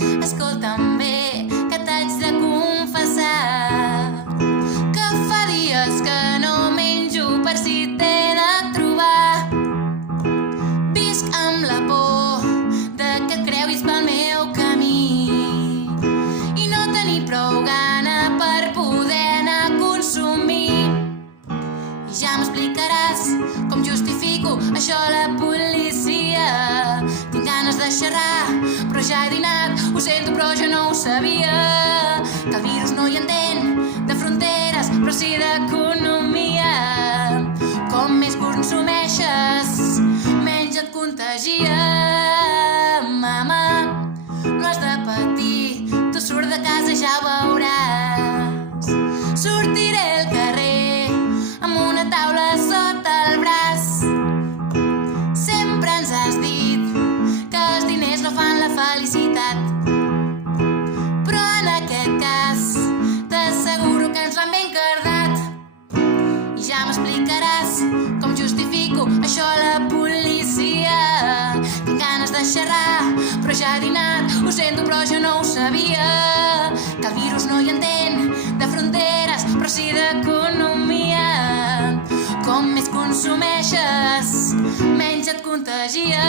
Escolta'm bé, que t'haig de confessar que fa dies que no menjo per si t'he de trobar. Visc amb la por de que et creuis pel meu camí i no tenir prou gana per poder anar a consumir. I ja m'explicaràs com justifico això a la policia. Tinc ganes de xerrar, però ja he dinat. Ho sento, però jo no ho sabia. Que el virus no hi entén de fronteres, però sí d'economia. Com més consumeixes, menys et contagia. Mama, no has de patir, tu surt de casa i ja ho veuràs. Sortiré al carrer amb una taula sota el braç. Sempre ens has dit que els diners no fan la felicitat, però en aquest cas t'asseguro que ens l'han ben cardat. I ja m'explicaràs com justifico això a la policia. Tinc ganes de xerrar, però ja he dinat. Ho sento, però jo no ho sabia. Que el virus no hi entén de fronteres, però sí d'economia. Com més consumeixes, menys et contagia.